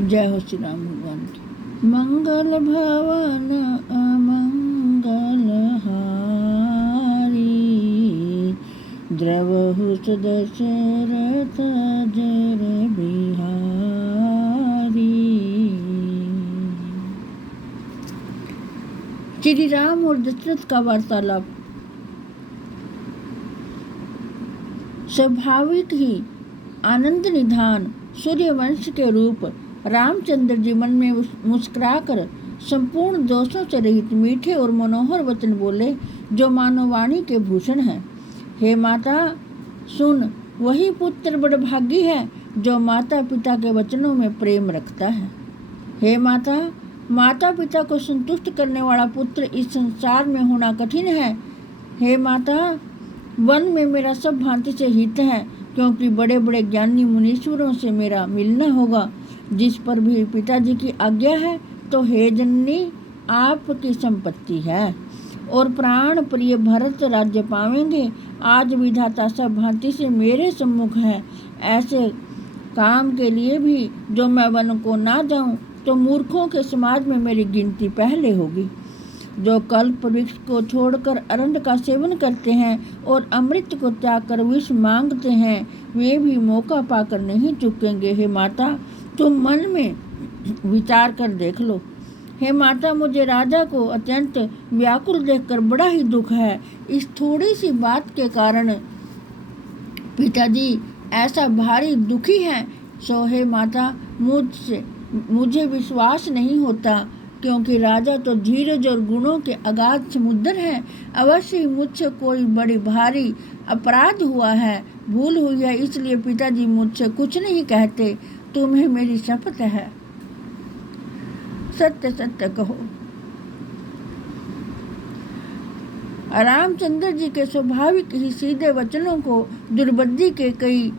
जय हो श्री राम भगवान की। मंगल भवन अमंगल हारी, द्रवहु दशरथ जर बिहारी। श्री राम और दशरथ का वार्तालाप। स्वाभाविक ही आनंद निधान सूर्यवंश के रूप रामचंद्र जी मन में मुस्कुराकर संपूर्ण दोषों से रहित मीठे और मनोहर वचन बोले, जो मानववाणी के भूषण हैं। हे माता सुन, वही पुत्र बड़भागी है जो माता पिता के वचनों में प्रेम रखता है। हे माता, माता पिता को संतुष्ट करने वाला पुत्र इस संसार में होना कठिन है। हे माता, वन में मेरा सब भांति से हित है, क्योंकि बड़े बड़े ज्ञानी मुनीश्वरों से मेरा मिलना होगा। जिस पर भी पिताजी की आज्ञा है तो हे जननी आपकी संपत्ति है और प्राण प्रिय भरत राज्य पावेंगे। आज विधाता सब भांति से मेरे सम्मुख है। ऐसे काम के लिए भी जो मैं वन को ना जाऊं तो मूर्खों के समाज में मेरी गिनती पहले होगी। जो कल्प वृक्ष को छोड़कर अरंड का सेवन करते हैं और अमृत को त्याग कर विष मांगते हैं, वे भी मौका पाकर नहीं चुकेंगे। हे माता, तुम मन में विचार कर देख लो। हे माता, मुझे राजा को अत्यंत व्याकुल देखकर बड़ा ही दुख है। इस थोड़ी सी बात के कारण पिताजी ऐसा भारी दुखी हैं। सो हे माता, मुझे विश्वास नहीं होता, क्योंकि राजा तो धीरज और गुणों के अगाध समुद्र है। अवश्य ही मुझसे कोई बड़ी भारी अपराध हुआ है, भूल हुई है, इसलिए पिताजी मुझसे कुछ नहीं कहते। तुम्हें मेरी शपथ है, सत्य सत्य कहो। रामचंद्र जी के स्वाभाविक ही सीधे वचनों को दुर्बुद्धि के कई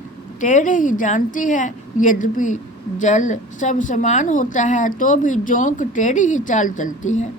टेढ़े ही जानती है। यद्यपि जल सब समान होता है तो भी जोंक टेढ़ी ही चाल चलती है।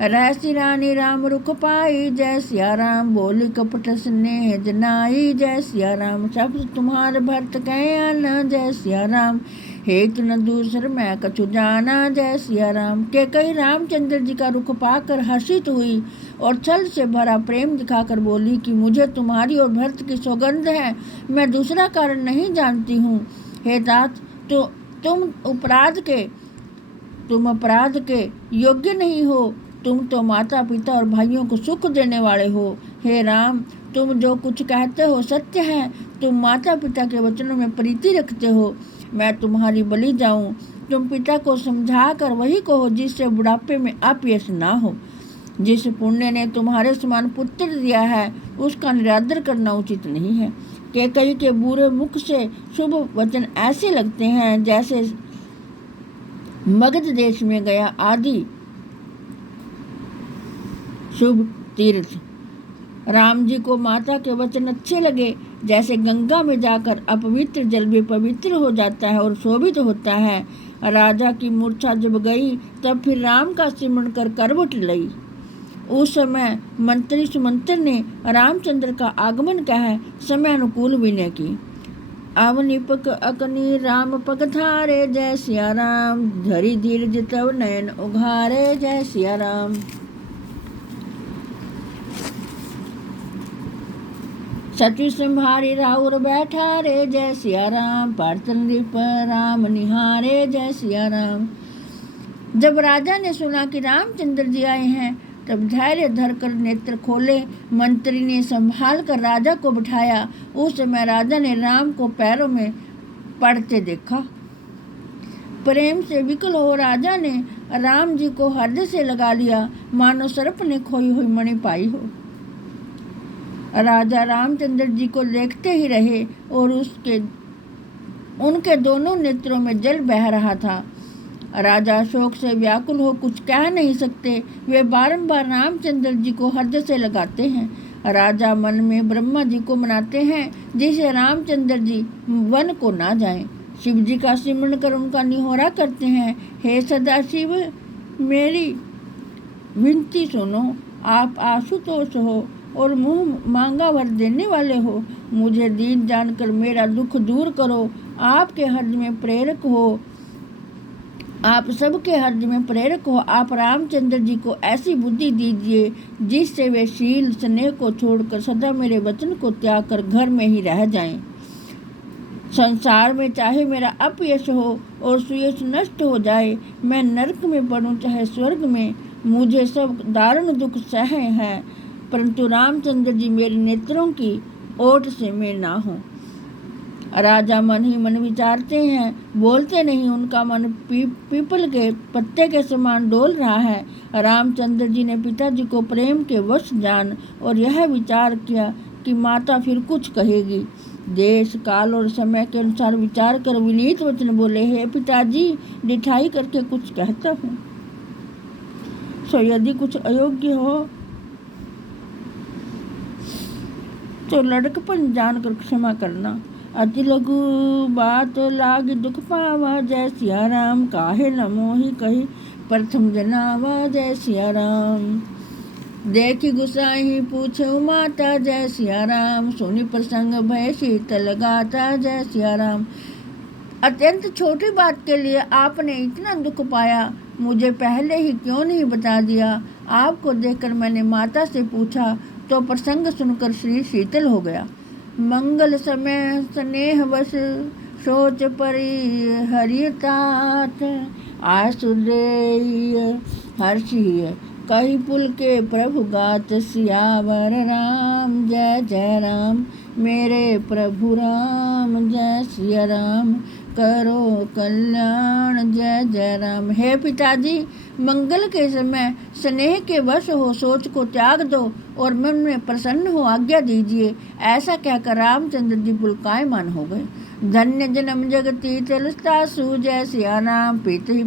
रहसी रानी राम रुख पाई, जय सिया राम बोली कपट स्नेह जनाई। जय सिया राम शब्द तुम्हारे भरत कहे आना। जय सिया राम हेतु न दूसर मैं कछु जाना। जय सिया राम के कई रामचंद्र जी का रुख पाकर हर्षित हुई और छल से भरा प्रेम दिखाकर बोली कि मुझे तुम्हारी और भरत की सौगंध है, मैं दूसरा कारण नहीं जानती हूँ। हे तात, तो तुम अपराध के योग्य नहीं हो। तुम तो माता पिता और भाइयों को सुख देने वाले हो। हे राम, तुम जो कुछ कहते हो सत्य है। तुम माता पिता के वचनों में प्रीति रखते हो। मैं तुम्हारी बलि जाऊं। तुम पिता को समझा कर वही कहो जिससे बुढ़ापे में अपयश ना हो। जिस पुण्य ने तुम्हारे समान पुत्र दिया है उसका निरादर करना उचित नहीं है। कैकेयी के बुरे मुख से शुभ वचन ऐसे लगते हैं जैसे मगध देश में गया आदि शुभ तीर्थ। राम जी को माता के वचन अच्छे लगे, जैसे गंगा में जाकर अपवित्र जल भी पवित्र हो जाता है और शोभित होता है। राजा की मूर्छा जब गई तब फिर राम का सिमरण कर करवट लई। उस समय मंत्री सुमंत्र ने रामचंद्र का आगमन कहा समय अनुकूल विनय की। अवनि पक अकनी राम पगधारे। जय सिया राम धरि धीरज तव नयन उघारे। जय सिया राम। सती संभारी राउर बैठा रे। जय सिया राम पार्तन पर राम निहारे। जय सिया राम। जब राजा ने सुना कि रामचंद्र जी आए हैं तब धैर्य धरकर नेत्र खोले। मंत्री ने संभाल कर राजा को बिठाया। उस समय राजा ने राम को पैरों में पड़ते देखा। प्रेम से विकल हो राजा ने राम जी को हृदय से लगा लिया, मानो सर्प ने खोई हुई मणि पाई हो। राजा रामचंद्र जी को देखते ही रहे और उनके दोनों नेत्रों में जल बह रहा था। राजा शोक से व्याकुल हो कुछ कह नहीं सकते। वे बारंबार रामचंद्र जी को हृदय से लगाते हैं। राजा मन में ब्रह्मा जी को मनाते हैं जिसे रामचंद्र जी वन को ना जाएं। शिव जी का सिमरण कर उनका निहोरा करते हैं। हे सदाशिव, मेरी विनती सुनो। आप आशुतोष हो और मुँह मांगा वर देने वाले हो। मुझे दीन जानकर मेरा दुख दूर करो। आपके हृदय में प्रेरक हो आप सबके हृदय में प्रेरक हो। आप रामचंद्र जी को ऐसी बुद्धि दीजिए जिससे वे शील स्नेह को छोड़कर सदा मेरे वचन को त्याग कर घर में ही रह जाएं। संसार में चाहे मेरा अपयश हो और सुयश नष्ट हो जाए, मैं नरक में पड़ूं चाहे स्वर्ग में, मुझे सब दारुण दुख सह है, परंतु रामचंद्र जी मेरे नेत्रों की ओट से मैं ना हूँ। राजा मन ही मन विचारते हैं, बोलते नहीं। उनका मन पीपल के पत्ते के समान डोल रहा है। रामचंद्र जी ने पिताजी को प्रेम के वश जान और यह विचार किया कि माता फिर कुछ कहेगी। देश काल और समय के अनुसार विचार कर विनीत वचन बोले, हे पिताजी, डिठाई करके कुछ कहता हूँ, सो यदि कुछ अयोग्य हो तो लड़कपन जानकर क्षमा करना। अति लघु बात लाग दुख पावा, जय सिया राम, काहे न मोहि कही प्रथम जनावा, जय सिया राम। देखी गुसाई पूछो माता, जय सिया राम, सुनि प्रसंग भय शीतल गाता, जय सिया राम। अत्यंत छोटी बात के लिए आपने इतना दुख पाया, मुझे पहले ही क्यों नहीं बता दिया। आपको देखकर मैंने माता से पूछा तो प्रसंग सुनकर शरीर शीतल हो गया। मंगल समय स्नेह वश सोच परी हरितात, आसुदेय हर्षिय कही पुल के प्रभु गात, सियावर राम जय जय राम, मेरे प्रभु राम जय सिया राम, करो कल्याण जय जय राम। हे पिताजी, मंगल के समय स्नेह के वश हो सोच को त्याग दो और मन में प्रसन्न हो आज्ञा दीजिए। ऐसा कहकर रामचंद्र जी पुलकायमान हो गए। धन्य जन्म जगती तलस्तासु, जय सिया राम, पीत ही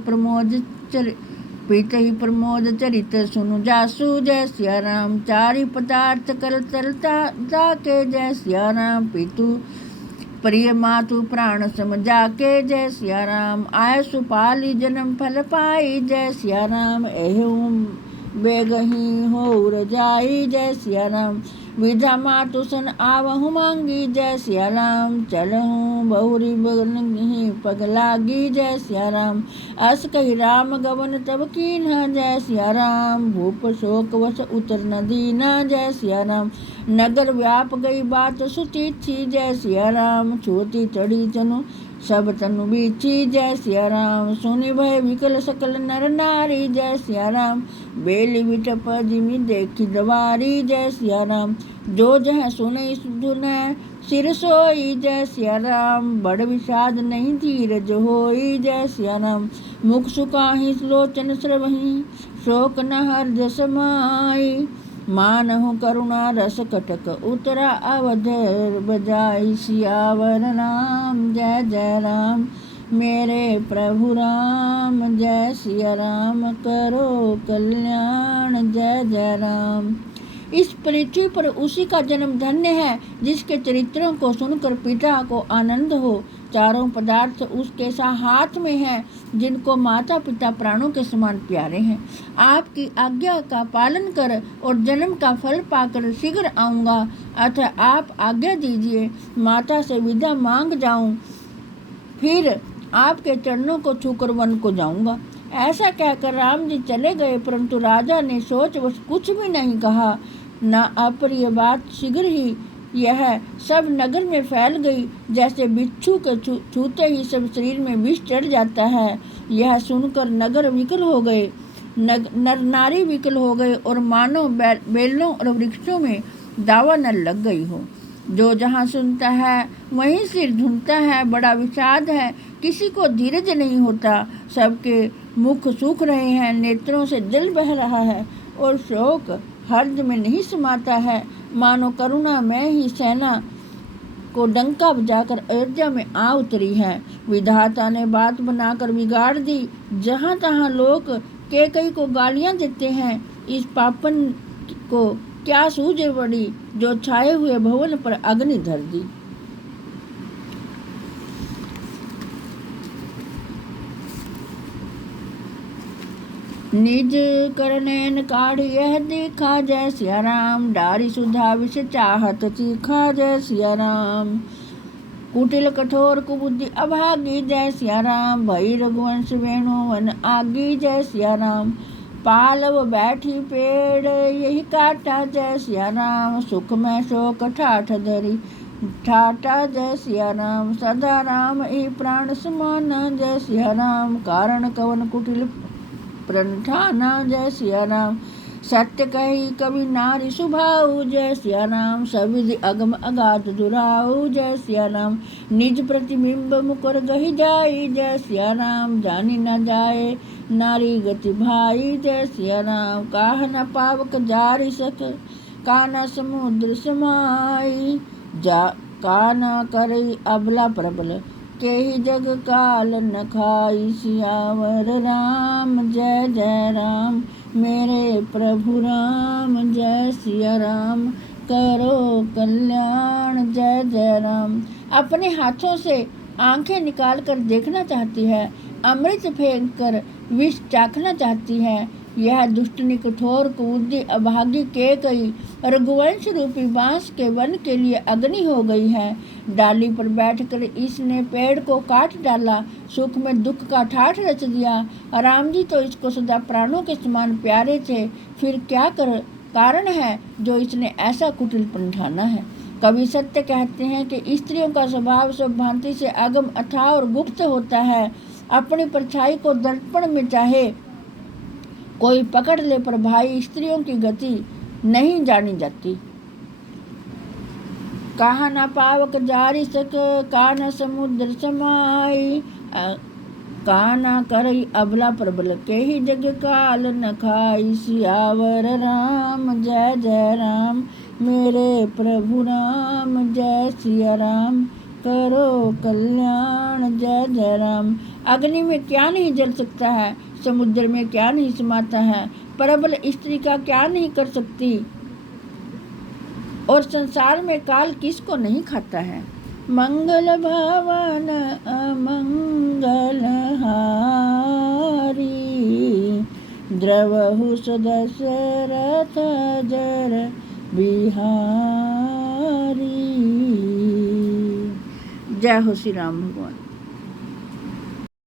प्रमोद चरित सुनु जासु, जय सिया राम, चारि पदार्थ कल तरता के, जय सिया राम, पीतु प्रिय मातु प्राण सम जाके, जय सिया राम, आय सुपाली जन्म फल पाई, जय सिया राम, एहूम बेगही हो रजाई, जय सिया राम, विधा मातु सन आवहु मांगी, जय सिया राम, चलहूँ बहुरी बगही पग लागी, जय सिया राम, अस कही राम गवन तब कीन्हा, जय सिया राम, भूप शोक वश उतर न दीना, जय सिया राम, नगर व्याप गई बात सुतीथी, जय सिया राम, छोटी चढ़ी चनु सब तनु बीची, जय सिया राम, सुनि भय विकल सकल नर नारी, जय सिया राम, बेली विटप जिमि देखी दवारी, जय सिया राम, जो जह सुनई धुन सिर सोई, जय सिया राम, बड़ विषाद नहीं धीरज होई, जय सिया राम, मुख सुकाहि लोचन श्रवही, शोक न हर्ष समाई, मानहु करुणा रस कटक उतरा अवधर बजाई, सियावर राम जय जय राम, मेरे प्रभु राम जय सिया राम, करो कल्याण जय जय राम। इस पृथ्वी पर उसी का जन्म धन्य है जिसके चरित्रों को सुनकर पिता को आनंद हो। चारों पदार्थ उसके हाथ में हैं, जिनको माता पिता प्राणों के समान प्यारे हैं। आपकी आज्ञा का पालन कर और जन्म का फल पाकर शीघ्र आऊँगा, अतः आप आज्ञा दीजिए, माता से विदा मांग जाऊँ, फिर आपके चरणों को छूकर वन को जाऊँगा। ऐसा कहकर राम जी चले गए, परंतु राजा ने सोचवश कुछ भी नहीं कहा। न अप्रिय बात शीघ्र ही यह सब नगर में फैल गई, जैसे बिच्छू के छूते ही सब शरीर में विष चढ़ जाता है। यह सुनकर नगर विकल हो गए, नर नारी विकल हो गए और मानो बेलों और वृक्षों में दावा न लग गई हो। जो जहाँ सुनता है वहीं सिर ढूंढता है। बड़ा विषाद है, किसी को धीरज नहीं होता। सबके मुख सूख रहे हैं, नेत्रों से दिल बह रहा है और शोक हृदय में नहीं समाता है। मानो करुणा में ही सेना को डंका बजाकर अयोध्या में आ उतरी है। विधाता ने बात बनाकर बिगाड़ दी। जहाँ तहाँ लोग कैकेयी को गालियाँ देते हैं। इस पापन को क्या सूझ पड़ी जो छाए हुए भवन पर अग्नि धर दी। निज करनैन काढ़ यह देखा, जय सिया राम, डारी सुधा विष चाहत चीखा, जय सिया राम। कुटिल कठोर कुबुद्धि अभागी जय सिया राम। भई रघुवंश वेणु वन आगी जय सिया राम। पालव बैठी पेड़ यही काटा जय सिया राम। सुख में शोक ठाठ धरी ठाटा जय सिया राम। सदा राम ई प्राण समाना जय सिया राम। कारण कवन कुटिल प्रण ठाना जय सिया राम। सत्य कही कवि नारी सुभाऊ जय सिया राम। सविधि अगम अगाध दुराऊ जय सिया राम। निज प्रतिबिंब मुकर गही जाई जय सिया राम। जानी न जाए नारी गति भाई जय सिया राम। काह न पावक जारी सक काना समुद्र समाई जा। काना करई अबला प्रबल के ही जग काल न खाई। सियावर राम जय जय राम। मेरे प्रभु राम जय सिया राम। करो कल्याण जय जय राम। अपने हाथों से आंखें निकाल कर देखना चाहती है, अमृत फेंक कर विष चाखना चाहती है। यह दुष्टनी कठोर कुबुद्धि अभागी के कई रघुवंश रूपी बांस के वन के लिए अग्नि हो गई है। डाली पर बैठकर इसने पेड़ को काट डाला, सुख में दुख का ठाठ रच दिया। राम जी तो इसको सदा प्राणों के समान प्यारे थे, फिर क्या कारण है जो इसने ऐसा कुटिलपन ठाना है। कवि सत्य कहते हैं कि स्त्रियों का स्वभाव सब भांति से अगम अथाह और गुप्त होता है। अपनी परछाई को दर्पण में चाहे कोई पकड़ ले, पर भाई स्त्रियों की गति नहीं जानी जाती। कहा न पावक जारी सक कान समुद्र समाई। काना करई अबला प्रबल के ही जग काल न खाई। सियावर राम जय जय राम। मेरे प्रभु राम जय सिया राम। करो कल्याण जय जय राम। अग्नि में क्या नहीं जल सकता है, समुद्र में क्या नहीं समाता है, प्रबल स्त्री का क्या नहीं कर सकती, और संसार में काल किसको नहीं खाता है। मंगल भवन अमंगल हारी। द्रवहु सदशरथ जर बिहारी। जय हो श्री राम भगवान।